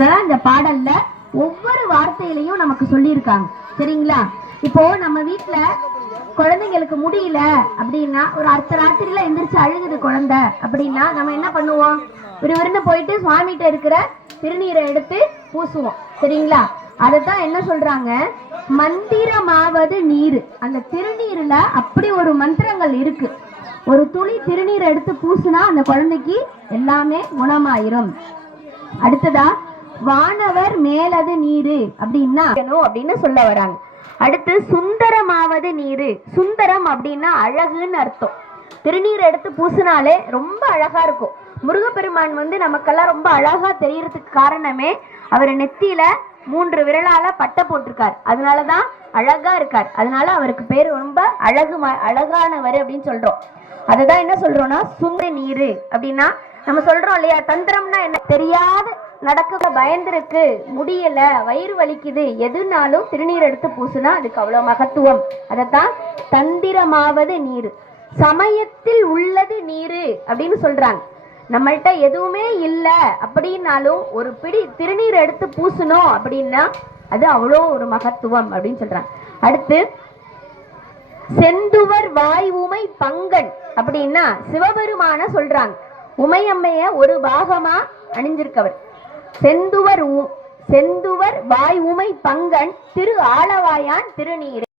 இந்த பாடல்ல ஒவ்வொரு வார்த்தையிலையும் நமக்கு சொல்லியிருக்காங்க. சரிங்களா? இப்போ நம்ம வீட்டுல குழந்தைங்களுக்கு முடியல அப்படின்னா, ஒரு அடுத்த ராத்திரியில எந்திரிச்சு அழுகுது குழந்தை அப்படின்னா நம்ம என்ன பண்ணுவோம்? விறுவிறுன்னு போயிட்டு சுவாமிகிட்ட இருக்கிற திருநீரை எடுத்து பூசுவோம். சரிங்களா? அதத்தான் என்ன சொல்றாங்க, மந்திரமாவது நீர். அந்த திருநீர்ல அப்படி ஒரு மந்திரங்கள் இருக்கு. ஒரு துளி திருநீரை எடுத்து பூசுனா அந்த குழந்தைக்கு எல்லாமே குணமாயிரும். அடுத்ததா வானவர் மேலது நீரு அப்படின்னா அப்படின்னு சொல்ல வராங்க. அடுத்து சுந்தரமாவது நீரு. சுந்தரம் அப்படின்னா அழகுன்னு அர்த்தம். திருநீர் எடுத்து பூசினாலே ரொம்ப அழகா இருக்கும். முருகப்பெருமான் நமக்கெல்லாம் ரொம்ப அழகா தெரியறதுக்கு காரணமே அவர் நெத்தியில 3 விரலால பட்டை போட்டிருக்கார். அதனாலதான் அழகா இருக்கார். அதனால அவருக்கு பேர் ரொம்ப அழகானவர் அப்படின்னு சொல்றோம். அதுதான் என்ன சொல்றோம்னா சுந்தர நீரு அப்படின்னா நம்ம சொல்றோம் இல்லையா, தந்திரம்னா என்ன தெரியாத நடக்க பயந்துருக்கு, முடியல, வயிறு வலிக்குது, எதுனாலும் திருநீர் எடுத்து பூசுனா அதுக்கு அவ்வளவு மகத்துவம். அதத்தான் தந்திரமாவது நீரு. சமயத்தில் உள்ளது நீரு அப்படின்னு சொல்றாங்க. நம்மள்கிட்ட எதுவுமே இல்லை அப்படின்னாலும் ஒரு பிடி திருநீர் எடுத்து பூசணும் அப்படின்னா அது அவ்வளோ ஒரு மகத்துவம் அப்படின்னு சொல்றாங்க. அடுத்து செந்துவர் வாய் உமை பங்கன் அப்படின்னா சிவபெருமான சொல்றாங்க. உமையம்மைய ஒரு பாகமா அணிஞ்சிருக்கவர். செந்துவர் வாய் உமை பங்கன் திரு ஆளவாயான் திருநீரே.